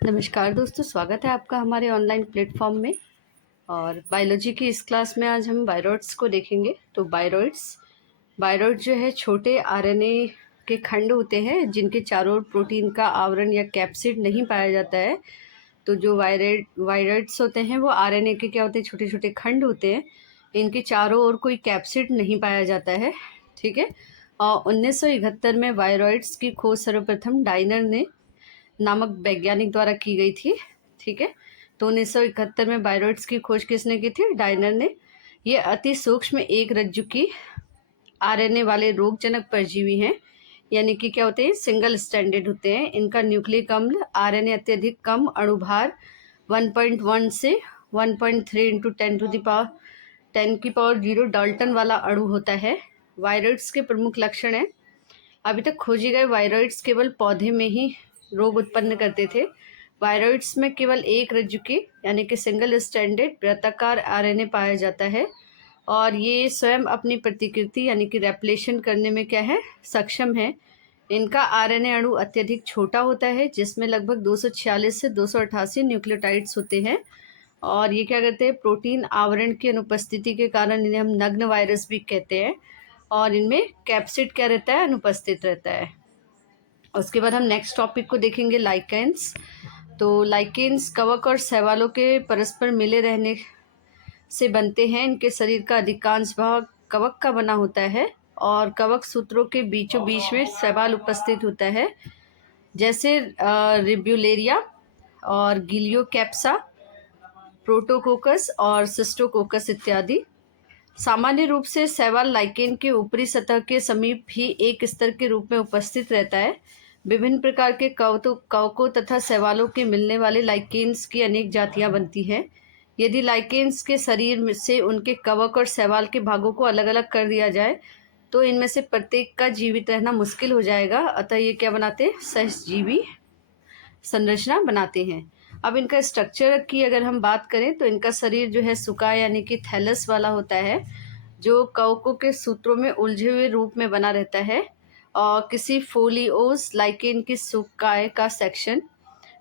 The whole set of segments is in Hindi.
नमस्कार दोस्तों, स्वागत है आपका हमारे ऑनलाइन प्लेटफॉर्म में। और बायोलॉजी की इस क्लास में आज हम बायरॉइड्स को देखेंगे। तो बायरॉइड जो है छोटे आरएनए के खंड होते हैं जिनके चारों ओर प्रोटीन का आवरण या कैप्सिड नहीं पाया जाता है। तो जो वायरॉइड्स होते हैं वो आरएनए के क्या होते हैं, छोटे छोटे खंड होते हैं। इनके चारों ओर कोई कैप्सिड नहीं पाया जाता है। ठीक है। और 1971 में वायरॉइड्स की खोज सर्वप्रथम डाइनर ने नामक वैज्ञानिक द्वारा की गई थी। ठीक है। तो 1971 में बायरॉइड्स की खोज किसने की थी? डाइनर ने। ये अति सूक्ष्म एक रज्जु की आरएनए वाले रोगजनक परजीवी हैं, यानी कि क्या होते हैं, सिंगल स्टैंडर्ड होते हैं। इनका न्यूक्लिक अम्ल आरएनए अत्यधिक कम अणुभार 1.1 से 1.3 इंटू 10 की पावर 0 डाल्टन वाला अणु होता है। वायरॉइड्स के प्रमुख लक्षण हैं। अभी तक खोजे गए वायरॉइड्स केवल पौधे में ही रोग उत्पन्न करते थे। वायरॉइड्स में केवल एक रज्जु की यानी कि सिंगल स्टैंडर्ड वृत्ताकार आरएनए पाया जाता है और ये स्वयं अपनी प्रतिकृति यानी कि रेप्लिकेशन करने में क्या है, सक्षम है। इनका आरएनए अणु अत्यधिक छोटा होता है जिसमें लगभग 246 से 288 न्यूक्लियोटाइड्स होते हैं। और ये क्या करते हैं, प्रोटीन आवरण की अनुपस्थिति के कारण इन्हें हम नग्न वायरस भी कहते हैं। और इनमें कैप्सिड क्या रहता है, अनुपस्थित रहता है। उसके बाद हम नेक्स्ट टॉपिक को देखेंगे, लाइकेंस। तो लाइकेंस कवक और शैवालों के परस्पर मिले रहने से बनते हैं। इनके शरीर का अधिकांश भाग कवक का बना होता है और कवक सूत्रों के बीचों बीच में शैवाल उपस्थित होता है, जैसे रिब्यूलेरिया और गिलियोकैप्सा, प्रोटोकोकस और सिस्टोकोकस इत्यादि। सामान्य रूप से शैवाल लाइकेन के ऊपरी सतह के समीप ही एक स्तर के रूप में उपस्थित रहता है। विभिन्न प्रकार के कवकों तथा शैवालों के मिलने वाले लाइकेन्स की अनेक जातियां बनती हैं। यदि लाइकेन्स के शरीर से उनके कवक और शैवाल के भागों को अलग अलग कर दिया जाए तो इनमें से प्रत्येक का जीवित रहना मुश्किल हो जाएगा। अतः ये क्या बनाते हैं, सहजीवी संरचना बनाते हैं। अब इनका स्ट्रक्चर की अगर हम बात करें तो इनका शरीर जो है सुका यानी कि थैलस वाला होता है, जो कवकों के सूत्रों में उलझे हुए रूप में बना रहता है। और किसी फोलियोस लाइकेन की सुकाय का सेक्शन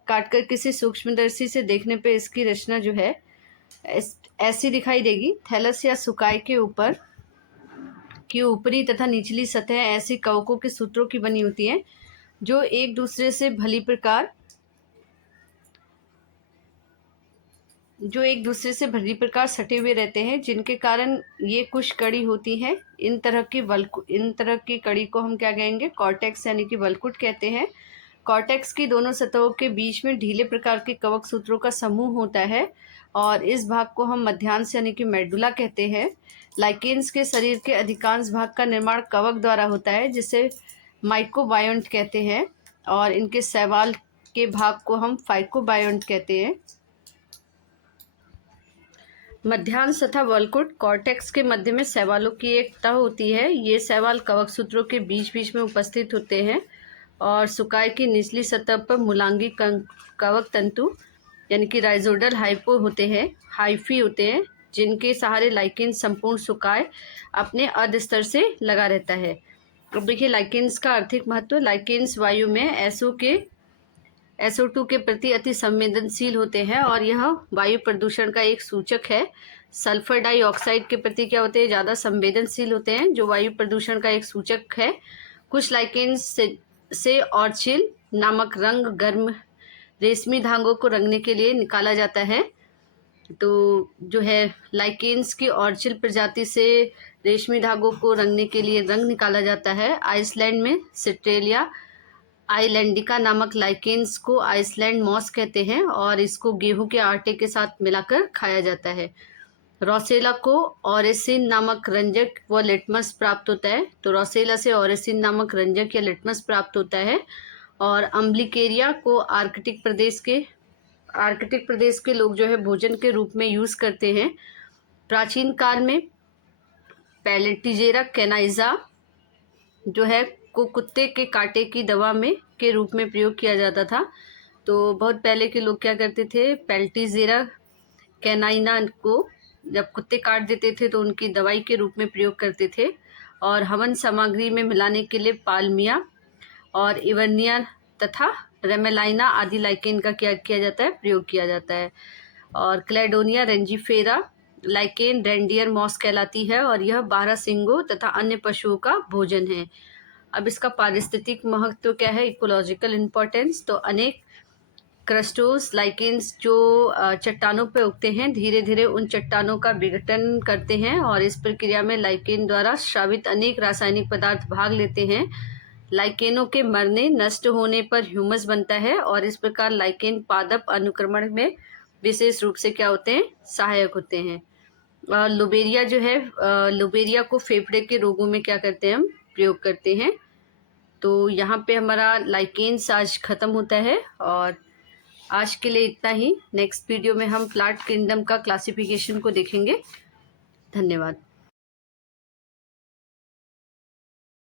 काटकर किसी सूक्ष्मदर्शी से देखने पे इसकी रचना जो है ऐसी दिखाई देगी। थैलस या सुकाय के ऊपर की ऊपरी तथा निचली सतह ऐसी कवकों के सूत्रों की बनी होती हैं जो एक दूसरे से भली प्रकार सटे हुए रहते हैं, जिनके कारण ये कुछ कड़ी होती हैं। इन तरह की कड़ी को हम क्या कहेंगे, कॉर्टेक्स यानी कि वल्कुट कहते हैं। कॉर्टेक्स की दोनों सतहों के बीच में ढीले प्रकार के कवक सूत्रों का समूह होता है और इस भाग को हम मध्यांश यानी कि मेडुला कहते हैं। लाइकेन्स के शरीर के अधिकांश भाग का निर्माण कवक द्वारा होता है, जिसे माइकोबायोन्ट कहते हैं, और इनके शैवाल के भाग को हम फाइकोबायोन्ट कहते हैं। मध्यांश तथा वल्कुट कॉर्टेक्स के मध्य में शैवालों की एक तह होती है। ये शैवाल कवक सूत्रों के बीच बीच में उपस्थित होते हैं और सुकाय की निचली सतह पर मूलांगी कवक तंतु यानी कि राइजोडल हाइफी होते हैं, जिनके सहारे लाइकेन संपूर्ण सुकाय अपने अर्ध स्तर से लगा रहता है। अब देखिए लाइकेन्स का आर्थिक महत्व। लाइकेन्स वायु में SO2 के प्रति अति संवेदनशील होते हैं और यह वायु प्रदूषण का एक सूचक है। सल्फर डाइऑक्साइड के प्रति क्या होते हैं, ज़्यादा संवेदनशील होते हैं, जो वायु प्रदूषण का एक सूचक है। कुछ लाइकेन्स से ऑर्चिल नामक रंग गर्म रेशमी धागों को रंगने के लिए निकाला जाता है। तो जो है लाइकेन्स की ऑर्चिल प्रजाति से रेशमी धागों को रंगने के लिए रंग निकाला जाता है। आइसलैंड में सिट्रेलिया आइलैंडिका नामक लाइकेन्स को आइसलैंड मॉस कहते हैं और इसको गेहूं के आटे के साथ मिलाकर खाया जाता है। रोसेला को ऑरेसिन नामक रंजक व लिटमस प्राप्त होता है। तो रोसेला से ऑरेसिन नामक रंजक या लिटमस प्राप्त होता है। और अम्ब्लिकेरिया को आर्कटिक प्रदेश के लोग जो है भोजन के रूप में यूज करते हैं। प्राचीन काल में पैलेटिजेरा कैनाइजा जो है को कुत्ते के कांटे की दवा में के रूप में प्रयोग किया जाता था। तो बहुत पहले के लोग क्या करते थे, पैल्टीजेरा कैनाइना को जब कुत्ते काट देते थे तो उनकी दवाई के रूप में प्रयोग करते थे। और हवन सामग्री में मिलाने के लिए पाल्मिया और इवर्निया तथा रेमेलाइना आदि लाइकेन का क्या किया जाता है, प्रयोग किया जाता है। और क्लेडोनिया रेंजीफेरा लाइकेन रेंडियर मॉस कहलाती है और यह 12 सींगों तथा अन्य पशुओं का भोजन है। अब इसका पारिस्थितिक महत्व क्या है, इकोलॉजिकल इम्पोर्टेंस। तो अनेक क्रस्टोस लाइकेन्स जो चट्टानों पर उगते हैं धीरे धीरे उन चट्टानों का विघटन करते हैं और इस प्रक्रिया में लाइकेन द्वारा स्रावित अनेक रासायनिक पदार्थ भाग लेते हैं। लाइकेनों के मरने नष्ट होने पर ह्यूमस बनता है और इस प्रकार लाइकेन पादप अनुक्रमण में विशेष रूप से क्या होते हैं, सहायक होते हैं। लुबेरिया जो है, लुबेरिया को फेफड़े के रोगों में क्या करते हैं, हम प्रयोग करते हैं। तो यहाँ पे हमारा लाइकेन्स आज खत्म होता है और आज के लिए इतना ही। नेक्स्ट वीडियो में हम प्लांट किंगडम का क्लासिफिकेशन को देखेंगे। धन्यवाद।